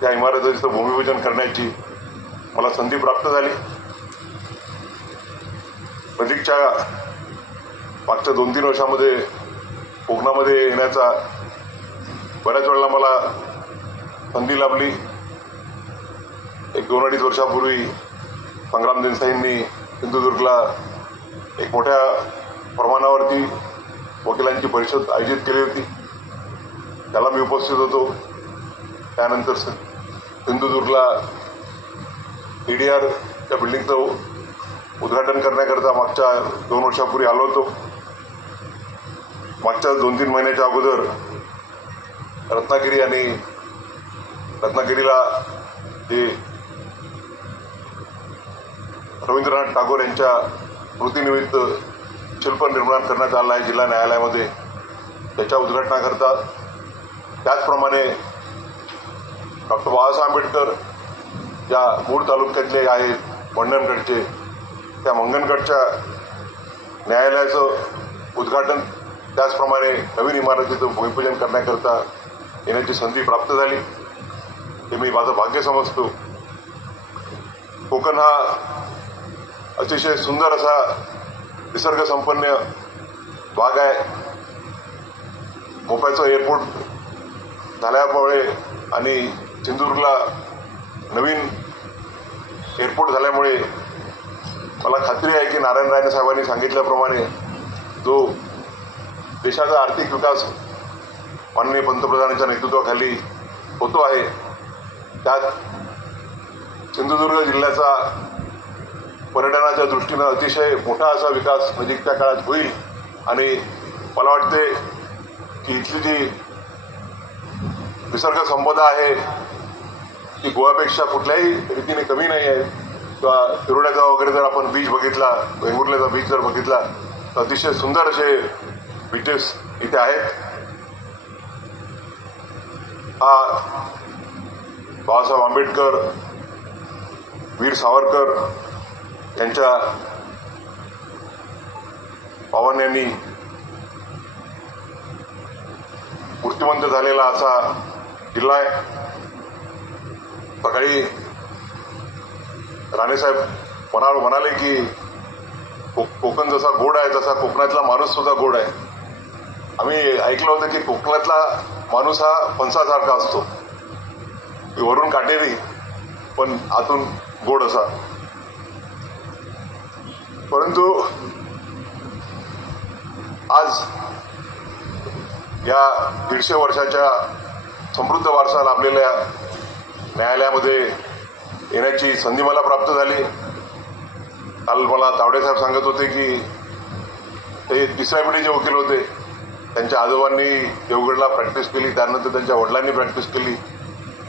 त्या इमारतीचं भूमिपूजन करण्याची मला संधी प्राप्त झाली। नजीकच्या मागच्या 2-3 वर्षामध्ये कोकणामध्ये येण्याचा बऱ्याच वेळेला मला संधी लाभली। 1-2-2.5 वर्षापूर्वी संग्राम देसाईंनी सिंधुदुर्गला एक मोठ्या प्रमाणावरती वकिलांची परिषद आयोजित केली होती, त्याला मी उपस्थित होतो। त्यानंतर सिंधुदुर्गला EDRच्या बिल्डिंगचं उद्घाटन करण्याकरता मागच्या 2 वर्षापूर्वी आलो होतो। मागच्या 2-3 महिन्याच्या अगोदर रत्नागिरीला जे रवींद्रनाथ टागोर यांच्या स्मृतीनिमित्त शिल्प निर्माण करण्यात आलं आहे जिल्हा न्यायालयामध्ये, त्याच्या उद्घाटनाकरता। त्याचप्रमाणे डॉक्टर बाबासाहेब आंबेडकर ज्या मूळ तालुक्यातले आहेत मंडणगडचे, त्या मंडणगडच्या न्यायालयाचं उद्घाटन, त्याचप्रमाणे नवीन इमारतीचं भूमिपूजन करण्याकरता येण्याची संधी प्राप्त झाली। हे मी माझं भाग्य समजतो। कोकण हा अतिशय सुंदर असा निसर्गसंपन्न भाग आहे। मोप्याचं एअरपोर्ट झाल्यामुळे आणि सिंधुदुर्गला नवीन एअरपोर्ट झाल्यामुळे मला खात्री आहे की नारायण राणे साहेबांनी सांगितल्याप्रमाणे जो देशाचा आर्थिक विकास माननीय पंतप्रधानांच्या नेतृत्वाखाली होतो आहे, त्यात सिंधुदुर्ग जिल्ह्याचा पर्यटनाच्या दृष्टीनं अतिशय मोठा असा विकास नजीकच्या काळात होईल। आणि मला वाटते की इथली जी निसर्ग संपदा आहे ती गोव्यापेक्षा कुठल्याही रीतीने कमी नाही आहे। किंवा तिरोड्याचा वगैरे जर आपण बीच बघितला, वेंगुर्ल्याचा बीच जर बघितला तर अतिशय सुंदर असे बीचेस इथे आहेत। हा बाबासाहेब आंबेडकर, वीर सावरकर यांच्या पावन्यांनी मूर्तिमंत झालेला असा जिल्हा आहे। सकाळी राणेसाहेब म्हणाले की कोकण जसा गोड आहे तसा कोकणातला माणूस सुद्धा गोड आहे। आम्ही ऐकलं होतं की कोकणातला माणूस हा फणसासारखा असतो, वरून काटेरी पण आतून गोड असा। परंतु आज या 150 वर्षाच्या समृद्ध वारसा लाभलेल्या न्यायालयामध्ये येण्याची संधी मला प्राप्त झाली। काल मला तावडे साहेब सांगत होते की ते 3ऱ्या पिढीचे वकील होते, त्यांच्या आजोबांनी देवगडला प्रॅक्टिस केली, त्यानंतर त्यांच्या वडिलांनी प्रॅक्टिस केली,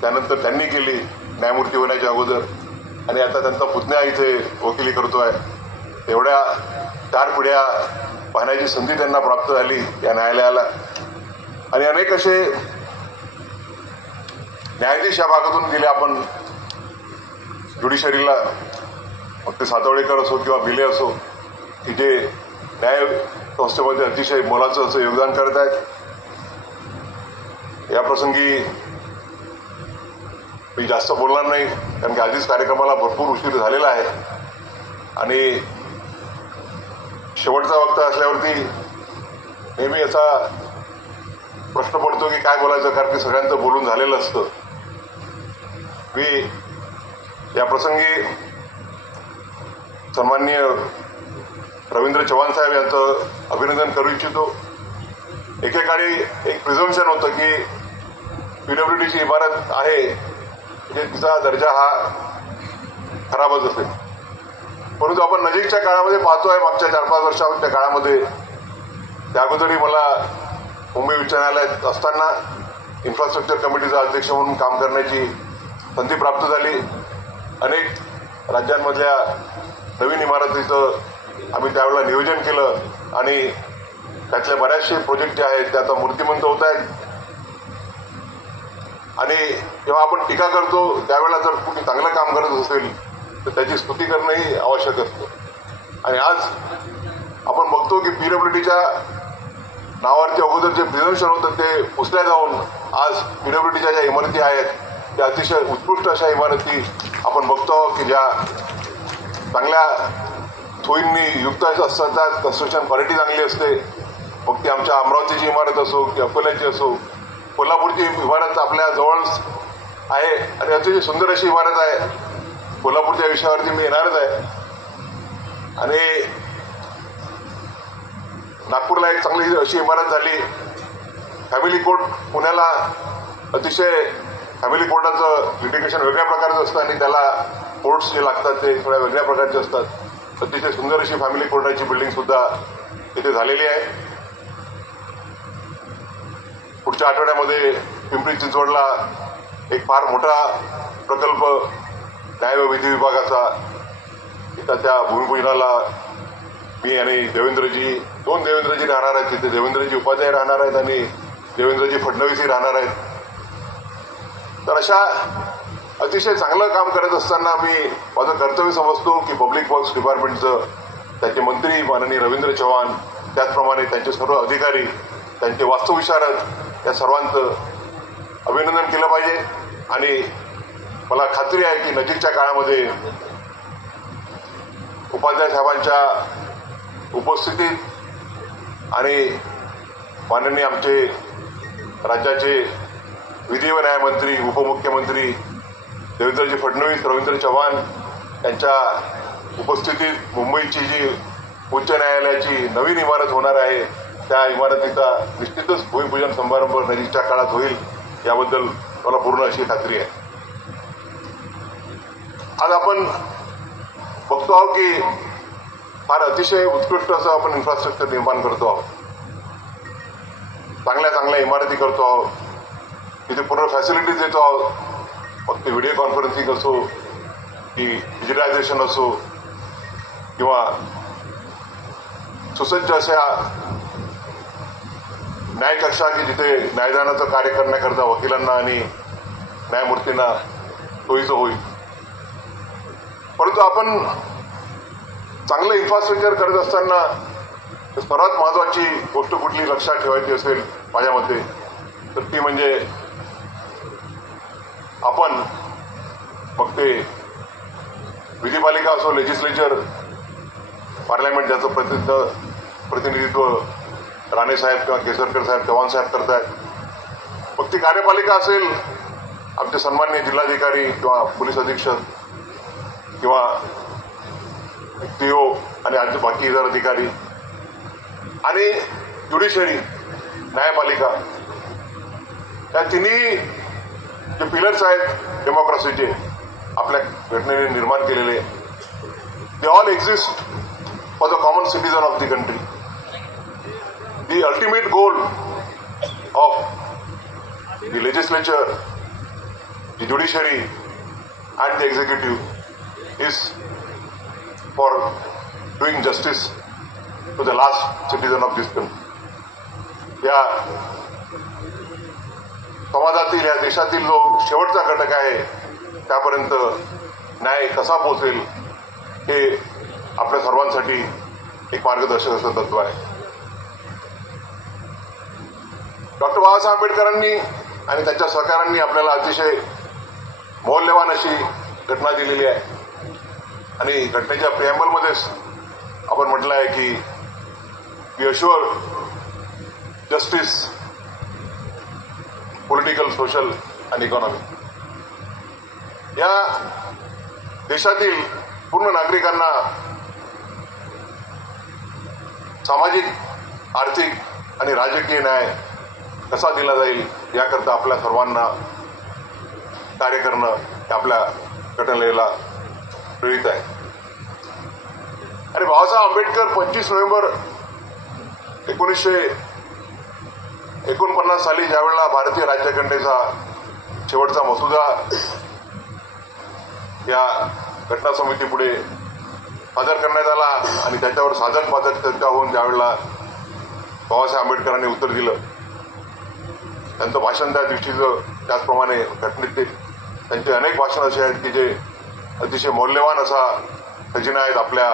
त्यानंतर त्यांनी केली न्यायमूर्ती होण्याच्या अगोदर, आणि आता त्यांचा पुतण्या इथे वकिली करतोय। एवढ्या 4 पिढ्या पाहण्याची संधी त्यांना प्राप्त झाली या न्यायालयाला। आणि अनेक असे न्यायाधीश या भागातून गेले आपण ज्युडिशरीला, मग ते सातवळेकर असो किंवा भिले असो, की जे न्याय संस्थेमध्ये अतिशय मोलाचं असं योगदान करत आहेत। या प्रसंगी मी जास्त बोलणार नाही, कारण की आधीच कार्यक्रमाला भरपूर उशीर झालेला आहे आणि शेवटचा वक्ता असल्यावरती नेहमी असा प्रश्न पडतो की काय बोलायचं, कारण की सगळ्यांचं बोलून झालेलं असतं। मी या प्रसंगी सन्माननीय रवींद्र चव्हाण साहेब यांचं अभिनंदन करू इच्छितो। एकेकाळी एक प्रिझम्पशन होतं की PWDची इमारत आहे म्हणजे तिचा दर्जा हा खराबच असेल, परंतु आपण नजीकच्या काळामध्ये पाहतोय, मागच्या 4-5 वर्षाच्या काळामध्ये, त्या अगोदरही मला मुंबई उच्च न्यायालयात असताना इन्फ्रास्ट्रक्चर कमिटीचा अध्यक्ष म्हणून काम करण्याची संधी प्राप्त झाली। अनेक राज्यांमधल्या नवीन इमारतीचं आम्ही त्यावेळेला नियोजन केलं आणि त्यातले बऱ्याचशे प्रोजेक्ट जे आहेत ते आता मूर्तिमंत होत आहेत। आणि जेव्हा आपण टीका करतो त्यावेळेला जर कुणी चांगलं काम करत असेल तर त्याची स्तुती करणंही आवश्यक असतं। आणि आज आपण बघतो की PWDच्या नावावरती अगोदर जे प्रिझम्पशन होतं ते पुसल्या जाऊन आज PWDच्या ज्या इमारती आहेत त्या अतिशय उत्कृष्ट अशा इमारती आपण बघतो की ज्या चांगल्या सोयींनी युक्त असतात, कन्स्ट्रक्शन क्वालिटी चांगली असते. मग ती आमच्या अमरावतीची इमारत असो की अकोल्याची असो, कोल्हापूरची इमारत आपल्या जवळ आहे आणि अतिशय सुंदर अशी इमारत आहे. कोल्हापूरच्या विषयावरती मी येणारच आहे. आणि नागपूरला एक चांगली अशी इमारत झाली. फॅमिली कोर्ट पुण्याला अतिशय फॅमिली कोर्टाचं लिटिगेशन वेगळ्या प्रकारचं असतं आणि त्याला कोर्ट्स जे लागतात ते थोड्या वेगळ्या प्रकारचे असतात. अतिशय सुंदर अशी फॅमिली कोर्टाची बिल्डिंग सुद्धा इथे झालेली आहे. पुढच्या आठवड्यामध्ये पिंपरी चिंचवडला एक फार मोठा प्रकल्प न्याय व विधी विभागाचा, त्या भूमिपूजनाला मी आणि देवेंद्रजी, दोन देवेंद्रजी राहणार आहेत तिथे. देवेंद्रजी उपाध्याय राहणार आहेत आणि देवेंद्रजी फडणवीसही राहणार आहेत. तर अशा अतिशय चांगलं काम करत असताना मी माझं कर्तव्य समजतो की पब्लिक वर्क्स डिपार्टमेंटचं त्यांचे मंत्री माननीय रवींद्र चव्हाण, त्याचप्रमाणे त्यांचे सर्व अधिकारी, त्यांचे वास्तुविशारद या सर्वांचं अभिनंदन केलं पाहिजे. आणि मला खात्री आहे की नजीकच्या काळामध्ये उपाध्याय साहेबांच्या उपस्थितीत आणि माननीय आमचे राज्याचे विधी व न्यायमंत्री, उपमुख्यमंत्री देवेंद्रजी फडणवीस, रवींद्र चव्हाण यांच्या उपस्थितीत मुंबईची जी उच्च न्यायालयाची नवीन इमारत होणार आहे त्या इमारतीचा निश्चितच भूमिपूजन समारंभ नजीकच्या काळात होईल, याबद्दल मला पूर्ण अशी खात्री आहे. आज आपण बघतो आहोत की फार अतिशय उत्कृष्ट असं आपण इन्फ्रास्ट्रक्चर निर्माण करतो आहोत. चांगल्या चांगल्या इमारती करतो आहोत. तिथे पूर्ण फॅसिलिटीज देतो आहोत. मग ते व्हिडिओ कॉन्फरन्सिंग असो की डिजिटायझेशन असो किंवा सुसज्ज अशा न्यायकक्षा की जिथे न्यायदानाचं कार्य करण्याकरता वकिलांना आणि न्यायमूर्तींना सोयीचं होईल. परंतु आपण चांगलं इन्फ्रास्ट्रक्चर करत असताना सर्वात महत्वाची गोष्ट कुठली लक्षात ठेवायची असेल माझ्या मते तर ती म्हणजे आपण मग ते विधिपालिका असो, लेजिस्लेचर, पार्लमेंट ज्याचं प्रतिनिधित्व राणे साहेब किंवा केसरकर साहेब, चव्हाण साहेब करतायत, मग ती कार्यपालिका असेल, आमचे सन्माननीय जिल्हाधिकारी किंवा पोलीस अधीक्षक किंवा पीओ आणि आमचे बाकी इतर अधिकारी आणि ज्युडिशरी, न्यायपालिका, या तिन्ही जे पिलर्स आहेत डेमोक्रेसीचे आपल्या घटनेने निर्माण केलेले, they all exist for the common citizen of the country. The ultimate goal of the legislature, the judiciary and the executive is for doing justice to the last citizen of this country. या समाजातील, या देशातील जो शेवटचा घटक आहे त्यापर्यंत न्याय कसा पोहोचेल हे आपल्या सर्वांसाठी एक मार्गदर्शक असं तत्व आहे. डॉक्टर बाबासाहेब आंबेडकरांनी आणि त्यांच्या सहकाऱ्यांनी आपल्याला अतिशय मौल्यवान अशी घटना दिलेली आहे. आणि घटनेच्या प्रिएम्बलमध्येच आपण म्हटलं आहे की we assure justice, political, social आणि इकॉनॉमिक. या देशातील पूर्ण नागरिकांना सामाजिक, आर्थिक आणि राजकीय न्याय कसा दिला जाईल याकरता आपल्या सर्वांना कार्य करणं हे आपल्या घटनेला प्रेरित आहे. आणि बाबासाहेब आंबेडकर 25 नोव्हेंबर 1949 साली ज्यावेळेला भारतीय राज्यघटनेचा शेवटचा मसुदा या घटना समितीपुढे सादर करण्यात आला आणि त्याच्यावर साधक बाधक चर्चा होऊन ज्यावेळेला बाबासाहेब आंबेडकरांनी उत्तर दिलं, त्यांचं भाषण त्या दृष्टीचं, त्याचप्रमाणे घटनेतील त्यांचे अनेक भाषण असे आहेत की जे अतिशय मौल्यवान असा खजिना आहेत आपल्या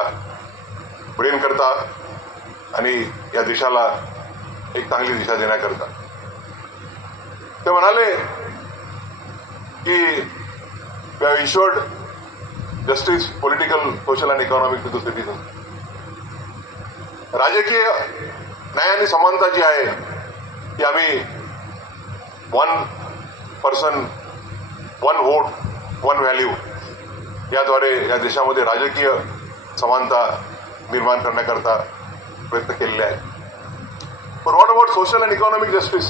पिढींकरता आणि या देशाला एक चांगली दिशा देण्याकरता. ते म्हणाले की we have insured justice political social and economic to the citizen. राजकीय न्याय आणि समानता जी आहे ती आम्ही one person one vote one value याद्वारे या देशामध्ये राजकीय समानता निर्माण करण्याकरता प्रयत्न केलेले आहे. पण what about social and economic justice?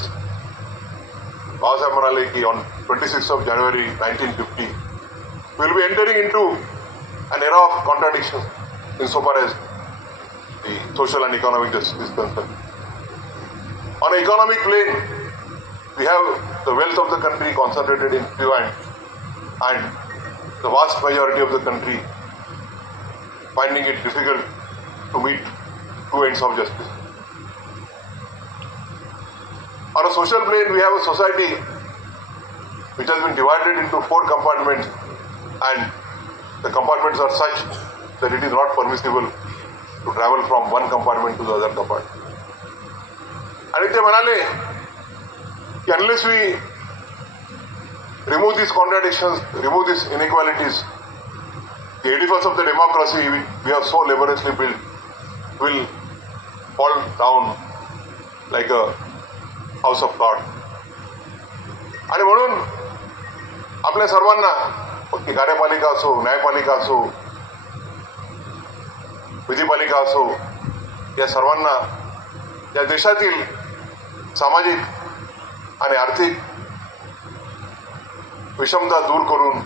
Babasaheb म्हणाले की on 26 January 1950 will be entering into an era of contradiction insofar as the social and economic justice is concerned. On an economic plane, we have the wealth of the country concentrated in few hands, and the vast majority of the country finding it difficult to meet two ends of justice. On a social plane, we have a society which has been divided into 4 compartments, and the compartments are such that it is not permissible to travel from one compartment to the other compartment. And they manale ki unless we remove these contradictions, remove these inequalities, the edifice of the democracy we have so laboriously built will fall down like a house of cards. आणि म्हणून आपल्या सर्वांना की कार्यपालिका असो, न्यायपालिका असो, विधिपालिका असो, या सर्वांना या देशातील सामाजिक आणि आर्थिक विषमता दूर करून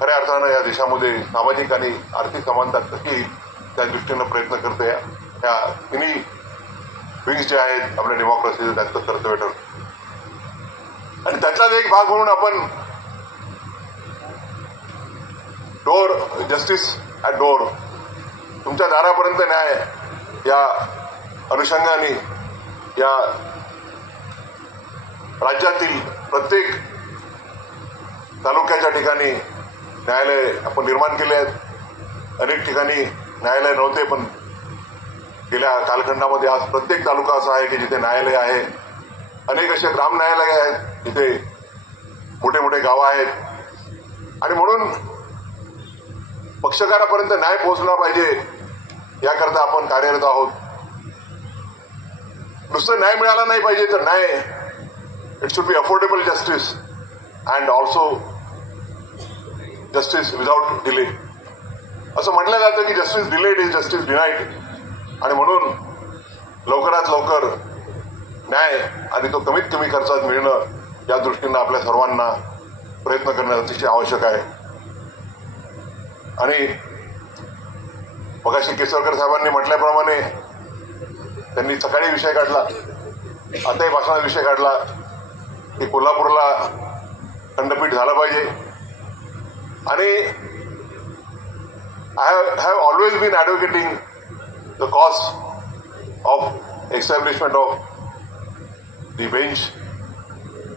खऱ्या अर्थानं या देशामध्ये सामाजिक आणि आर्थिक समानता कशी येईल त्या दृष्टीनं प्रयत्न करते. या तिन्ही विंग्स जे आहेत आपल्या डेमोक्रेसीचं त्यांचं कर्तव्य ठरतं. आणि त्याचाच एक भाग म्हणून आपण डोर जस्टिस ॲट डोर, तुमच्या दारापर्यंत न्याय या अनुषंगाने या राज्यातील प्रत्येक तालुक्याच्या ठिकाणी न्यायालय आपण निर्माण केले आहेत. अनेक ठिकाणी न्यायालय नव्हते, पण गेल्या कालखंडामध्ये आज प्रत्येक तालुका असा आहे की जिथे न्यायालय आहे. अनेक असे ग्राम न्यायालय आहेत जिथे मोठे मोठे गावं आहेत. आणि म्हणून पक्षकारापर्यंत न्याय पोहोचला पाहिजे याकरता आपण कार्यरत आहोत. नुसतं न्याय मिळाला नाही पाहिजे तर न्याय it should be affordable justice and also justice without delay. असं म्हटलं जातं की justice delayed is justice denied. आणि म्हणून लवकरात लवकर न्याय आणि तो कमीत कमी खर्चात मिळणं या दृष्टीनं आपल्या सर्वांना प्रयत्न करणं अतिशय आवश्यक आहे. आणि मगाशी केसरकर साहेबांनी म्हटल्याप्रमाणे त्यांनी सकाळी विषय काढला, आताही भाषणात विषय काढला की कोल्हापूरला खंडपीठ झालं पाहिजे. आणि I have always been advocating the cause of establishment of the bench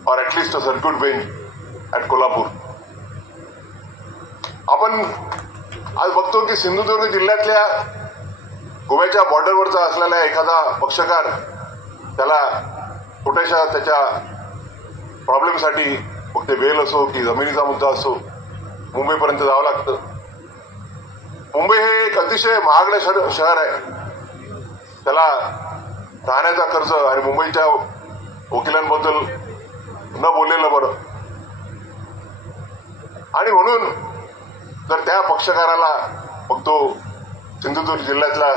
और at least a circuit bench at Kolhapur. आपण आज बघतो की सिंधुदुर्ग जिल्ह्यातल्या गोव्याच्या बॉर्डरवरचा असलेला एखादा पक्षकार त्याला छोट्याशा त्याच्या प्रॉब्लेमसाठी मग ते बेल असो की जमिनीचा मुद्दा असो मुंबईपर्यंत जावं लागतं. मुंबई हे एक अतिशय महागडं शहर आहे. त्याला राहण्याचा खर्च आणि मुंबईच्या वकिलांबद्दल न बोललेलं बरं. आणि म्हणून जर त्या पक्षकाराला मग तो सिंधुदुर्ग जिल्ह्यातला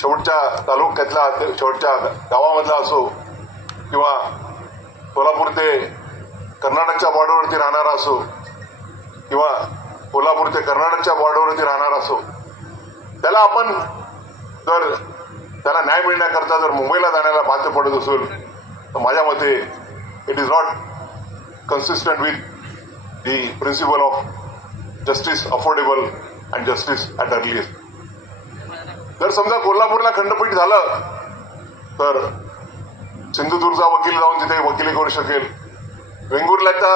शेवटच्या तालुक्यातला शेवटच्या गावामधला असो किंवा कोल्हापूर ते कर्नाटकच्या बॉर्डरवरती राहणारा असो किंवा कोल्हापूर ते कर्नाटकच्या बॉर्डरवरती राहणारा असो, त्याला आपण जर त्याला न्याय मिळण्याकरता जर मुंबईला जाण्याला बाध्य पडत असेल तर माझ्या मते it is not consistent with the principle of justice affordable and justice at earliest. जर समजा कोल्हापूरला खंडपीठ झालं तर सिंधुदुर्गचा वकील जाऊन तिथे वकिली करू शकेल. वेंगुर्ल्याचा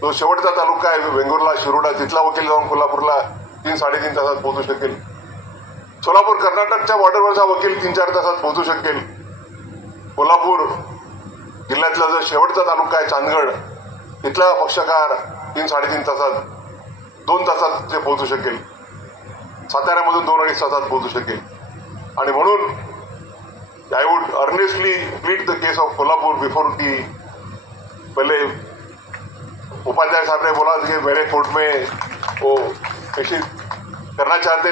जो शेवटचा तालुका आहे वेंगुर्ला शिरोडा तिथला वकील जाऊन कोल्हापूरला 3-3.5 तासात पोहोचू शकेल. सोलापूर कर्नाटकच्या बॉर्डरवरचा वकील 3-4 तासात पोहोचू शकेल. कोल्हापूर जिल्ह्यातला जो शेवटचा तालुका आहे चांदगड तिथला पक्षकार 3-3.5 तासात 2 तासात ते पोहोचू शकेल, साताऱ्यामधून 2-2.5 तासात पोहोचू शकेल. आणि म्हणून I would earnestly plead the case of Kolhapur before की पहले उपाध्याय साहब ने बोला कि मेरे कोर्ट में वो पेशी करना चाहते,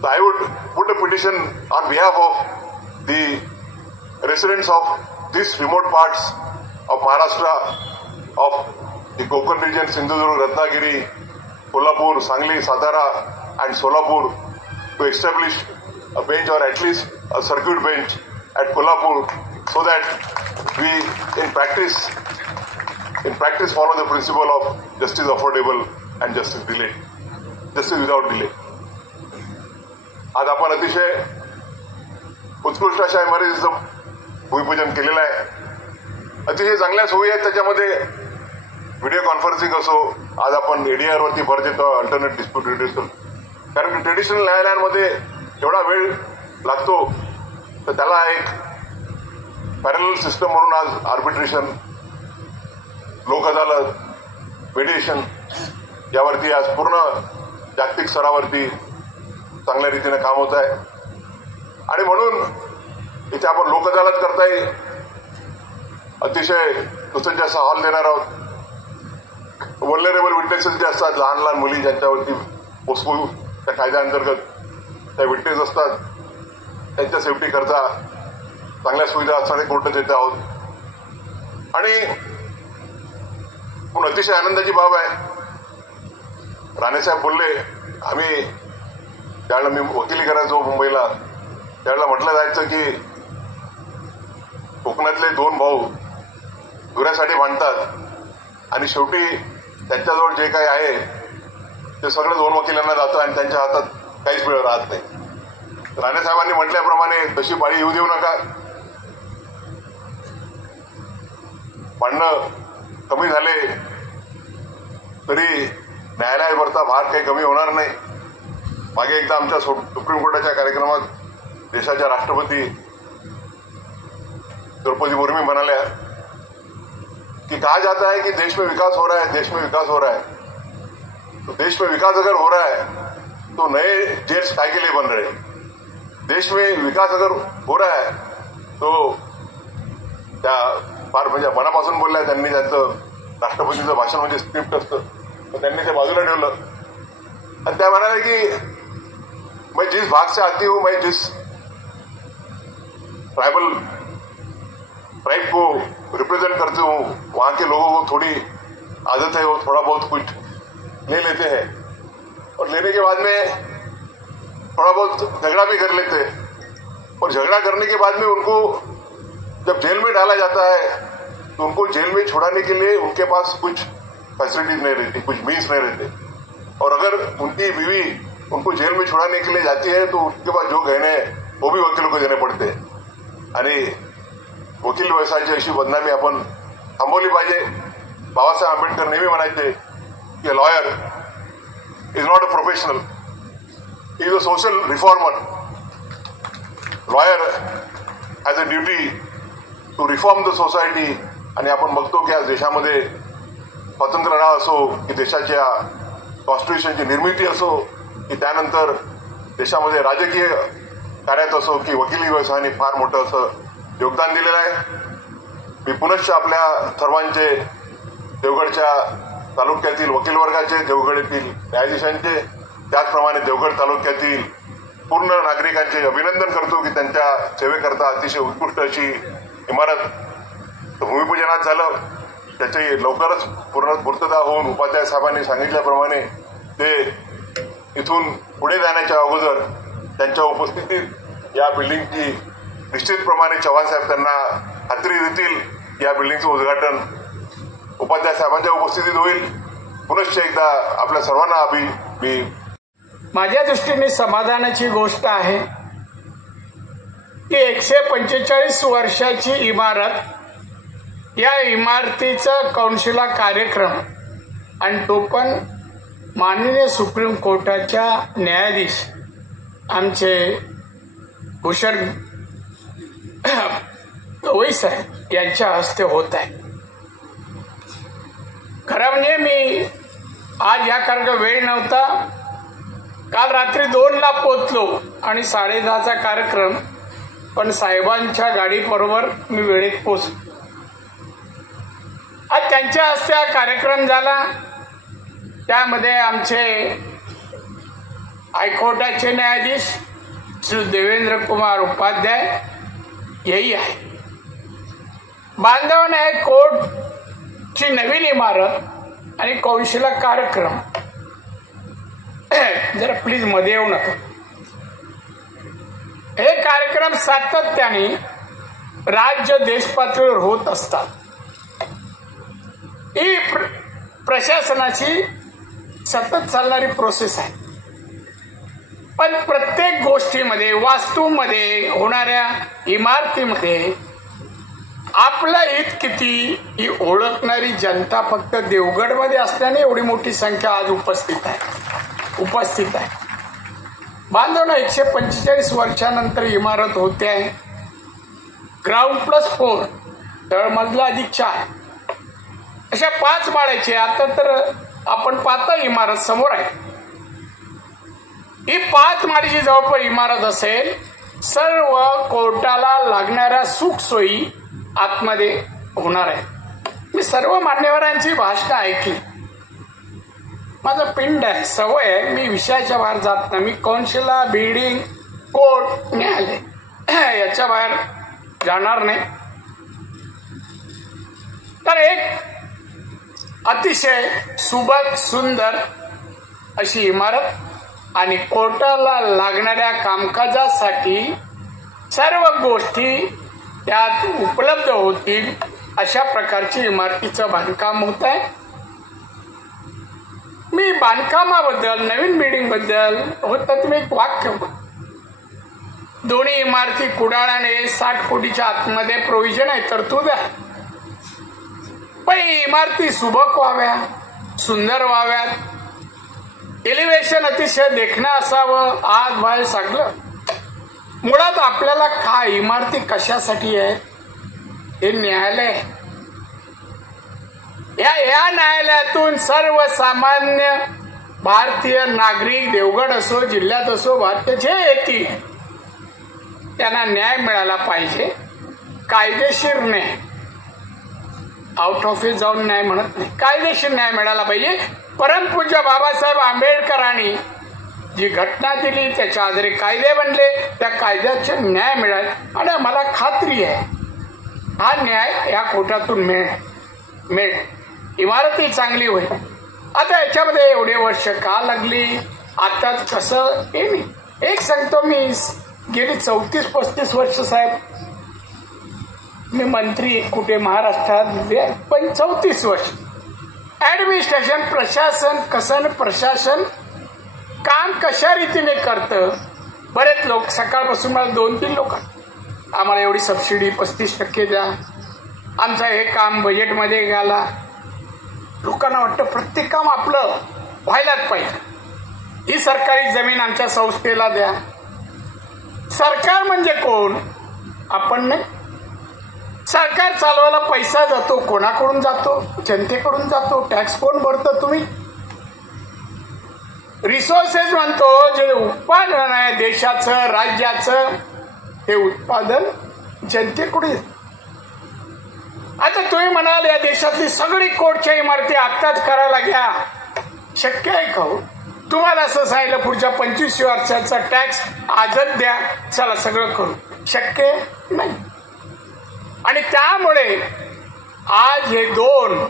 तो I would put a petition on behalf of the residents of these remote parts of Maharashtra, of the Konkan region, Sindhudurg, Ratnagiri, Kolhapur, Sangli, Satara and Solapur, to establish a bench or at least a circuit bench at Kolhapur, so that we in practice follow the principle of justice affordable and justice without delay. आज आपण अतिशय उत्कृष्ट अशा इमारतीचं भूमिपूजन केलेलं आहे. अतिशय चांगल्या सोयी आहेत त्याच्यामध्ये. व्हिडिओ कॉन्फरन्सिंग असो, आज आपण एडीआर वरती भर देतो, अल्टरनेट डिस्प्यूट रिड्युसल. कारण की ट्रेडिशनल न्यायालयांमध्ये एवढा वेळ लागतो, तर त्याला एक पॅरलल सिस्टम म्हणून आज आर्बिट्रेशन, लोक अदालत, मेडिएशन यावरती आज पूर्ण जागतिक स्तरावरती चांगल्या रीतीने काम होत आहे. आणि म्हणून इथे आपण लोक अदालत करता येईल, अतिशय सुसज्ज असा हॉल देणार आहोत. वल्नरेबल विटनेसेस जे असतात, लहान लहान मुली ज्यांच्यावरती पोस्को त्या कायद्याअंतर्गत त्या विटनेस असतात, त्यांच्या सेफ्टी करता चांगल्या सुविधा असणारे कोर्ट देत आहोत. आणि पण अतिशय आनंदाची बाब आहे, राणेसाहेब बोलले, आम्ही त्यावेळेला मी वकिली करायचो मुंबईला, त्यावेळेला म्हटलं जायचं की कोकणातले 2 भाऊ गुऱ्यासाठी भांडतात आणि शेवटी त्यांच्याजवळ जे काही आहे ते सगळं 2 वकिलांना जातं आणि त्यांच्या हातात काहीच वेळ राहत नाही. राणेसाहेबांनी म्हटल्याप्रमाणे तशी पाळी येऊ देऊ नका. भांडणं कमी झाले तरी न्यायालयावरचा भार काही कमी होणार नाही. मागे एकदा आमच्या सुप्रीम कोर्टाच्या कार्यक्रमात देशाच्या राष्ट्रपती द्रौपदी मुर्मू म्हणाल्या कि कहा जाता है कि देश में विकास हो रहा है, देश में विकास हो रहा है. तो देश में विकास अगर हो रहा है तो नए जेल्स काय के लिए बन रहे हैं. देश में विकास अगर हो रहा है तो त्या फार म्हणजे मनापासून बोलल्या त्यांनी. त्यांचं राष्ट्रपतीचं भाषण म्हणजे स्क्रिप्ट असतं, तर त्यांनी ते बाजूला ठेवलं आणि त्या म्हणाले की मैं जिस भाग से आती हूं, मैं जिस ट्राइबल को रिप्रेजेंट करते हूं, वहां के लोगों को थोड़ी आदत है, वो थोड़ा बहुत कुछ ले लेते हैं और लेने के बाद में थोड़ा बहुत झगड़ा भी कर लेते हैं. और झगड़ा करने के बाद में उनको जब जेल में डाला जाता है तो उनको जेल में छुड़ाने के लिए उनके पास कुछ फैसिलिटीज नहीं रहती, कुछ मीन्स नहीं रहते. और अगर उनकी बीवी उनको जेल में छुड़ाने के लिए जाती है तो उनके पास जो गहने हैं वो भी वकीलों को देने पड़ते हैं. आणि वकील व्यवसायाची अशी बदनामी आपण थांबवली पाहिजे. बाबासाहेब आंबेडकर नेहमी म्हणायचे की lawyer is not a professional, is a social reformer. Lawyer has a duty to reform the society. आणि आपण बघतो की आज देशामध्ये स्वातंत्र्य लढा असो की देशाच्या कॉन्स्टिट्यूशनची निर्मिती असो की त्यानंतर देशामध्ये राजकीय कार्यात असो की वकिली व्यवसायाने फार मोठं असं योगदान दिलेलं आहे. मी पुनश्च आपल्या सर्वांचे, देवगडच्या तालुक्यातील वकील वर्गाचे, देवगड येथील न्यायाधीशांचे, त्याचप्रमाणे देवगड तालुक्यातील पूर्ण नागरिकांचे अभिनंदन करतो की त्यांच्या सेवेकरता अतिशय उत्कृष्ट अशी इमारत भूमिपूजनात झालं. त्याची लवकरच पूर्तता होऊन उपाध्याय साहेबांनी सांगितल्याप्रमाणे ते इथून पुढे जाण्याच्या अगोदर त्यांच्या उपस्थितीत या बिल्डिंगची निश्चितप्रमाणे चव्हाण साहेब त्यांना खात्री देतील. या बिल्डिंगचं उद्घाटन उपाध्याय साहेबांच्या उपस्थितीत होईल. पुनश्च एकदा आपल्या सर्वांना मी माझ्या दृष्टीने समाधानाची गोष्ट आहे की 145 वर्षाची इमारत, या इमारतीचा कौन्सिला कार्यक्रम आणि तो पण माननीय सुप्रीम कोर्टाच्या न्यायाधीश आमचे भूषण गवई साहेब यांच्या हस्ते होत आहे. आज या कार्यक्रम वेळ नव्हता. काल रात्री 2ला पोचलो आणि 10:30चा कार्यक्रम, पण साहेबांच्या गाडीबरोबर मी वेळेत पोचलो. आज त्यांच्या हस्ते हा कार्यक्रम झाला. त्यामध्ये आमचे हायकोर्टाचे न्यायाधीश श्री देवेंद्र कुमार उपाध्याय हेही आहे. बांधव न्याय कोर्टची नवीन इमारत आणि कौशल्य कार्यक्रम, जरा प्लीज मध्ये येऊ नका. हे कार्यक्रम सातत्याने राज्य देश पातळीवर होत असतात. ही प्रशासनाची सतत चालणारी प्रोसेस आहे. पण प्रत्येक गोष्टीमध्ये, वास्तूमध्ये, होणाऱ्या इमारतीमध्ये आपलं हित किती ही ओळखणारी जनता फक्त देवगडमध्ये असल्याने एवढी मोठी संख्या आज उपस्थित आहे. बांधवना 145 वर्षानंतर इमारत होते आहे. ग्राउंड +4, तळमजला अधिक 4 अशा 5 माळ्याची. आता तर आपण पाहता इमारत समोर आहे. ही 5 माळीची जवळपास इमारत असेल. सर्व कोर्टाला लागणाऱ्या सुखसोयी आतमध्ये होणार आहे. मी सर्व मान्यवरांची भाषणं ऐकली. माझं पिंड आहे, सवय आहे, मी विषयाच्या बाहेर जात नाही. मी कौन्सिला, बिल्डिंग, कोर्ट, न्यायालय याच्या बाहेर जाणार नाही. तर एक अतिशय सुबक सुंदर अशी इमारत आणि कोर्टाला लागणाऱ्या कामकाजासाठी सर्व गोष्टी त्यात उपलब्ध होतील अशा प्रकारची इमारतीचं बांधकाम होत आहे. मी बांधकामाबद्दल, नवीन बिल्डिंग बद्दल होतं मी एक वाक्य, दोन्ही इमारती कुडाळाने 60 कोटीच्या आतमध्ये प्रोव्हिजन आहे, तरतूद आहे. पण इमारती सुबक व्हाव्या, सुंदर व्हाव्यात, एलिव्हेशन अतिशय देखणं असावं. आज बाहेर सगळं मुळात आपल्याला काय इमारती कशासाठी आहे हे न्यायालय. या न्यायालयातून सर्वसामान्य भारतीय नागरिक, देवगड असो, जिल्ह्यात असो, भारतीय जे येतील त्यांना न्याय मिळाला पाहिजे. कायदेशीर न्याय, आउट ऑफ जाऊन न्याय म्हणत नाही, कायदेशीर न्याय मिळाला पाहिजे. परमपूज्य बाबासाहेब आंबेडकरांनी जी घटना दिली, त्याच्या आधारे कायदे बनले, त्या कायद्याचे न्याय मिळाले आणि मला खात्री आहे हा न्याय या कोर्टातून मिळेल. इमारती चांगली होईल. आता याच्यामध्ये एवढे वर्ष का लागली, आताच कसं हे नाही. एक सांगतो, मी गेली 34-35 वर्ष साहेब मी मंत्री कुठे महाराष्ट्रात, पण 34 वर्ष ऍडमिनिस्ट्रेशन, प्रशासन कसं, प्रशासन काम कशा रीतीने करतं. बरेच लोक सकाळपासून मला 2-3 लोक आम्हाला एवढी सबसिडी 35% द्या, आमचं हे काम बजेटमध्ये गेला. लोकांना वाटतं प्रत्येक काम आपलं व्हायलाच पाहिजे. ही सरकारी जमीन आमच्या संस्थेला द्या. सरकार म्हणजे कोण? आपण नाही. सरकार चालवायला पैसा जातो, कोणाकडून जातो? जनतेकडून जातो. टॅक्स कोण भरतं? तुम्ही. रिसोर्सेस म्हणतो, जे उत्पादन आहे देशाचं, राज्याचं, हे उत्पादन जनतेकडे. आता तुम्ही म्हणाल या देशातली सगळी कोर्टच्या इमारती आत्ताच करायला घ्या, शक्य आहे का? तुम्हाला असं सांगितलं पुढच्या 25 वर्षाचा टॅक्स आजच द्या, चला सगळं करू, शक्य नाही. आणि त्यामुळे आज हे 2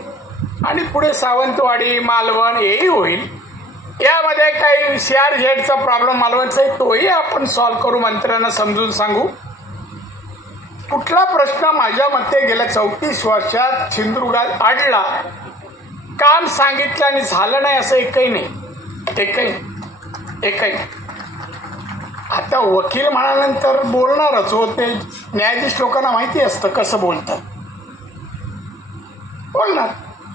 आणि पुढे सावंतवाडी, मालवण हेही होईल. यामध्ये काही CRZचा प्रॉब्लेम मालवणचा आहे, तोही आपण सॉल्व्ह करू, मंत्र्यांना समजून सांगू. कुठला प्रश्न माझ्या मते गेल्या 34 वर्षात सिंधुदुर्गात अडला, काम सांगितलं आणि झालं नाही असं एकही नाही. आता वकील म्हणाल्यानंतर बोलणारच होते. न्यायाधीश लोकांना माहिती असतं कसं बोलतात, बोलणार.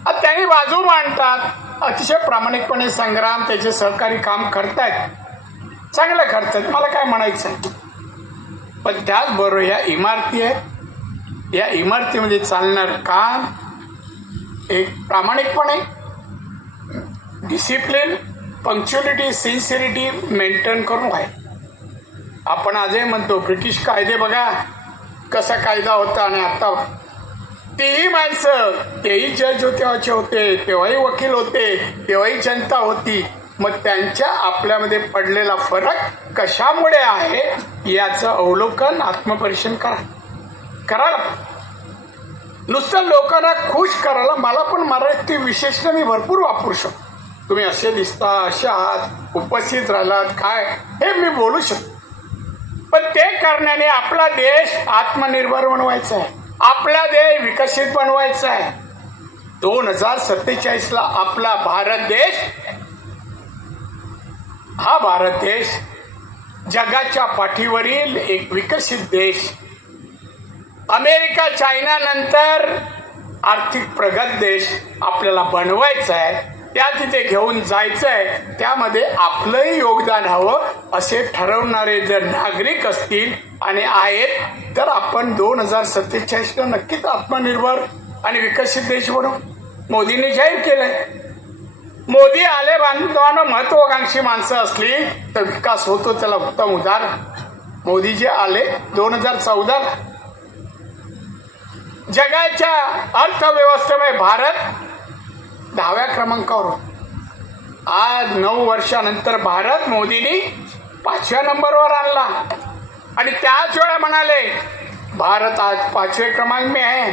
आता त्यांनी बाजू मांडतात, अतिशय प्रामाणिकपणे संग्राम त्याचे सहकारी काम करतायत, चांगलं करतायत, मला काय म्हणायचं. पण त्याचबरोबर या इमारती आहेत, या इमारतीमध्ये चालणार काम एक प्रामाणिकपणे डिसिप्लिन, पंक्च्युअलिटी, सिन्सिरिटी मेंटेन करून आहे. आपण आजही म्हणतो ब्रिटिश कायदे बघा कसा कायदा होता आणि आता तेही माणसं, तेही जज होते, तेव्हाही वकील होते, तेव्हाही जनता होती. मग त्यांच्या आपल्यामध्ये पडलेला फरक कशामुळे आहे याचं अवलोकन, आत्मपरीक्षण करायला. नुसतं लोकांना खुश करायला मला पण मराठी विशेषण मी भरपूर वापरू शकतो. तुम्ही असे दिसता, असे आहात, उपस्थित राहिलात, काय हे मी बोलू शकतो. पण ते करण्याने आपला देश आत्मनिर्भर बनवायचा आहे, आपला देश विकसित बनवायचा आहे. 2047 आपला भारत देश, हा भारत देश जगाच्या पाठीवरील एक विकसित देश, अमेरिका, चायना नंतर आर्थिक प्रगत देश आपल्याला बनवायचा आहे. त्या तिथे घेऊन जायचं आहे. त्यामध्ये आपलंही योगदान हवं असे ठरवणारे जर नागरिक असतील आणि आहेत तर आपण 2047 नक्कीच आत्मनिर्भर आणि विकसित देश बनवू. मोदींनी जाहीर केलंय. मोदी आले बांधवानं महत्वाकांक्षी माणसं असली तर विकास होतो. त्याला उत्तम उदाहरण मोदी जे आले 2014 जगाच्या अर्थव्यवस्थेमध्ये भारत 10व्या क्रमांकावर होता. आज 9 वर्षानंतर भारत मोदींनी 5व्या नंबरवर आणला आणि त्याच वेळा म्हणाले भारत आज 5वें क्रमांक में है.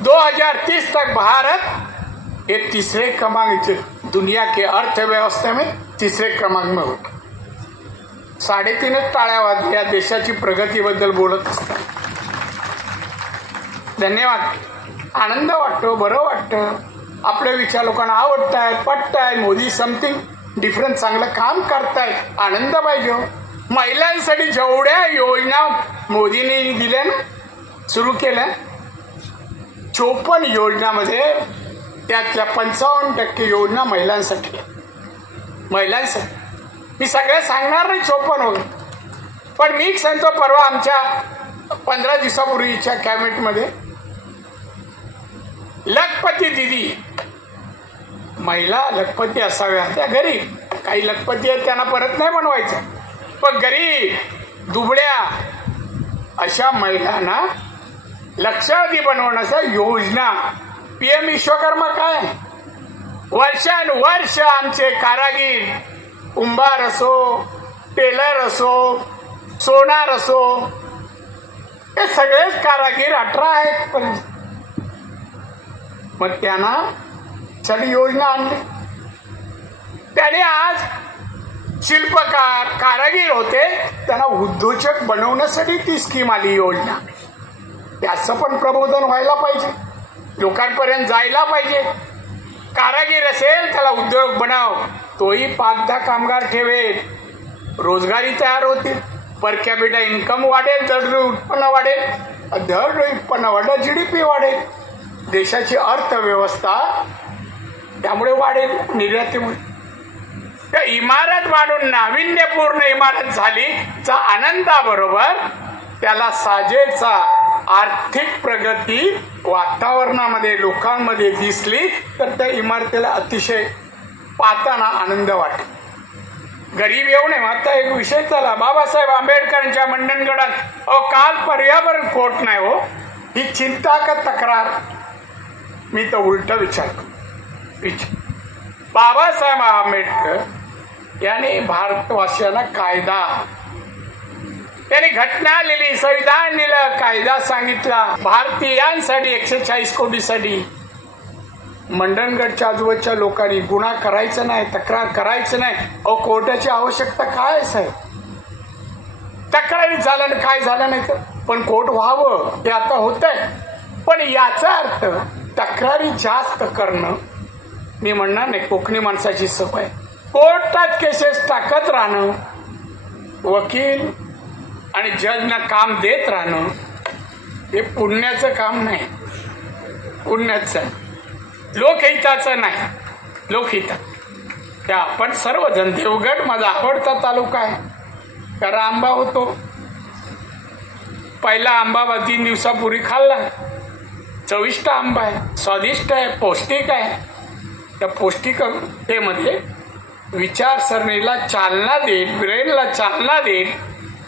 2030 तक भारत ये 3रे क्रमांक दुनिया के अर्थव्यवस्था में 3रे क्रमांक में होता. 3.5 टाळ्या वाजल्या देशाची प्रगतीबद्दल बोलत असतात. धन्यवाद. आनंद वाटतो, बरं वाटतं. आपले विचार लोकांना आवडतायत, पटतायत. मोदी समथिंग डिफरंट चांगलं काम करतायत. आनंद पाहिजे. महिलांसाठी जेवढ्या योजना मोदींनी दिल्या ना, सुरू केल्या 54 योजनामध्ये त्यातल्या 55% योजना महिलांसाठी. मी सगळ्या सांगणार नाही 54 वगैरे, पण मी सांगतो परवा आमच्या 15 दिवसापूर्वीच्या कॅबिनेटमध्ये लखपती दिदी, महिला लखपती असाव्या त्या गरीब, काही लखपती आहेत त्यांना परत नाही बनवायचं, पण गरीब दुबळ्या अशा महिलांना लक्षावधी बनवण्याचा योजना PM विश्वकर्मा काय वर्षानुवर्ष आमचे कारागीर, कुंभार असो, टेलर असो, सोनार असो, हे सगळेच कारागीर 18 आहेत. पण मग त्यांना चल योजना आणली. त्याने आज शिल्पकार, कारागीर होते त्यांना उद्योजक बनवण्यासाठी ती स्कीम आली योजना. त्याचं पण प्रबोधन व्हायला पाहिजे, लोकांपर्यंत जायला पाहिजे. कारागीर असेल त्याला उद्योग बनव, तोही 5-10 कामगार ठेवेल, रोजगारी तयार होतील, पर कॅपिटा इन्कम वाढेल, दरडोई उत्पन्न वाढेल, दरडोई उत्पन्न वाढेल, GDP वाढेल, देशाची अर्थव्यवस्था त्यामुळे वाढेल निर्यातीमुळे. त्या इमारत वाढून नाविन्यपूर्ण इमारत झाली चा आनंदाबरोबर त्याला साजेचा आर्थिक प्रगती वातावरणामध्ये लोकांमध्ये दिसली तर त्या इमारतीला अतिशय पाहताना आनंद वाटेल. गरीब येऊ नये. आता एक विषय चला, बाबासाहेब आंबेडकरांच्या मंडणगडात काल पर्यावरण कोट नाही हो, ही चिंता का तक्रार? मी तर उलट विचारतो. बाबासाहेब आंबेडकर यांनी भारतवासियांना कायदा, त्यांनी घटना लिहिली, संविधान लिहिलं, कायदा सांगितला. भारतीयांसाठी 140 कोटीसाठी मंडणगडच्या आजूबाजूच्या लोकांनी गुन्हा करायचा नाही, तक्रार करायचं नाही. कोर्टाची आवश्यकता काय आहे साहेब? तक्रारी झालं ना, काय झालं नाही तर, पण कोर्ट व्हावं हे आता होत आहे. पण याचा अर्थ तक्रारी जास्त करणं मी म्हणणार नाही. कोकणी माणसाची सवय कोर्टात केसेस टाकत राहणं, वकील आणि जजना काम देत राहणं हे पुण्याचं काम नाही, पुण्याचं लोकहिताचं नाही, लोकहित. त्या आपण सर्वजण, देवगड माझा आवडता तालुका आहे, कारण आंबा होतो. पहिला आंबा 3 दिवसापूर्वी खाल्ला. चविष्ट आंबा आहे, स्वादिष्ट आहे, पौष्टिक आहे. त्या पौष्टिकतेमध्ये विचारसरणीला चालना देईल, ब्रेनला चालना देईल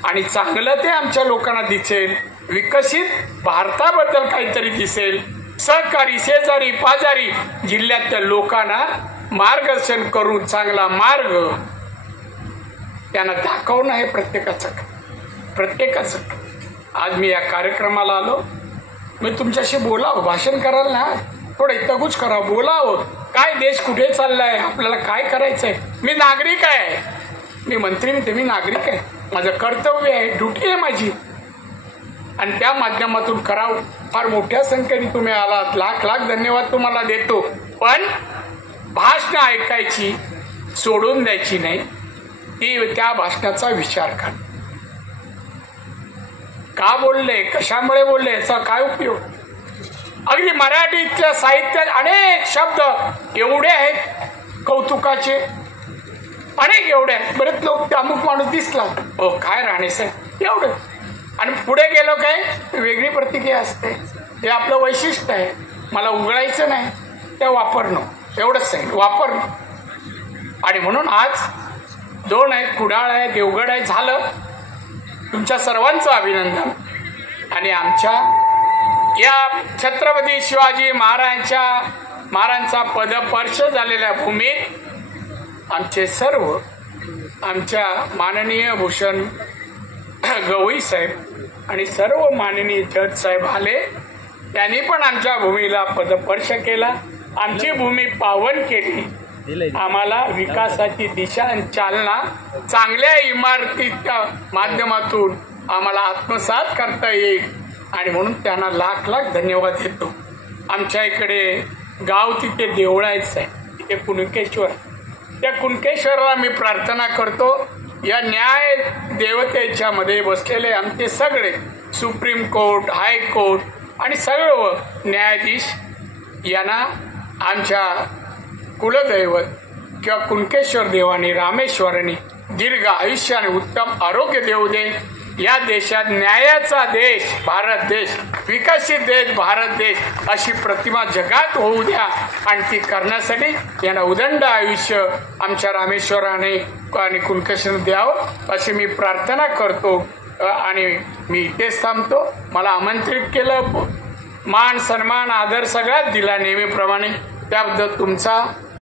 आणि चांगलं ते आमच्या लोकांना दिसेल, विकसित भारताबद्दल काहीतरी दिसेल, सहकारी शेजारी पाजारी जिल्ह्यातल्या लोकांना मार्गदर्शन करून चांगला मार्ग त्यांना दाखवणं हे प्रत्येकाचं. आज मी या कार्यक्रमाला आलो, मी तुमच्याशी बोलावं, भाषण करायला ना, थोडं इतकूच करावं, बोलावं, काय देश कुठे चाललाय, आपल्याला काय करायचंय. मी नागरिक आहे, मी मंत्री म्हणते, मी नागरिक आहे, माझं कर्तव्य आहे, ड्युटी आहे माझी, आणि त्या माध्यमातून करावं. फार मोठ्या संख्येने तुम्ही आलात, लाख लाख धन्यवाद तुम्हाला देतो. पण भाषणं ऐकायची सोडून द्यायची नाही, ती त्या भाषणाचा विचार कर. का बोलले, कशामुळे बोलले, याचा काय उपयोग. अगदी मराठीतल्या साहित्यात अनेक शब्द एवढे आहेत कौतुकाचे, अनेक एवढे आहेत. बरेच लोक अमुक माणूस दिसला, हो काय राणे साहेब एवढं, आणि पुढे गेलो काय वेगळी प्रतिक्रिया असते. हे आपलं वैशिष्ट्य आहे, मला उघडायचं नाही, त्या वापरणं, एवढंच आहे, वापरणं. आणि म्हणून आज 2 आहेत, कुडाळ आहे, देवगड आहे, झालं. तुमच्या सर्वांचं अभिनंदन. आणि आमच्या या छत्रपती शिवाजी महाराजांचा पदस्पर्श झालेल्या भूमीत आमचे सर्व, आमच्या माननीय भूषण गवई साहेब आणि सर्व माननीय जज साहेब आले, त्यांनी पण आमच्या भूमीला पदस्पर्श केला, आमची भूमी पावन केली. आम्हाला विकासाची दिशा आणि चालना चांगल्या इमारतीच्या माध्यमातून आम्हाला आत्मसात करता येईल, आणि म्हणून त्यांना लाख लाख धन्यवाद देतो. आमच्या इकडे गाव तिथे देवळायचं आहे, तिथे कुणकेश्वर, त्या कुणकेश्वराला मी प्रार्थना करतो, या न्याय देवतेच्या मध्ये बसलेले आमचे सगळे सुप्रीम कोर्ट, हायकोर्ट आणि सर्व न्यायाधीश यांना आमच्या कुलदैवत किंवा कुणकेश्वर देवानी, रामेश्वरांनी दीर्घ आयुष्य आणि उत्तम आरोग्य देऊ दे. या देशात न्यायाचा देश भारत देश, विकसित देश भारत देश अशी प्रतिमा जगात होऊ द्या, आणि ती करण्यासाठी यांना उदंड आयुष्य आमच्या रामेश्वराने आणि कुणकेश्वर द्यावं अशी मी प्रार्थना करतो. आणि मी इथेच थांबतो. मला आमंत्रित केलं, मान सन्मान आदर सगळ्यात दिला नेहमीप्रमाणे, त्याबद्दल तुमचा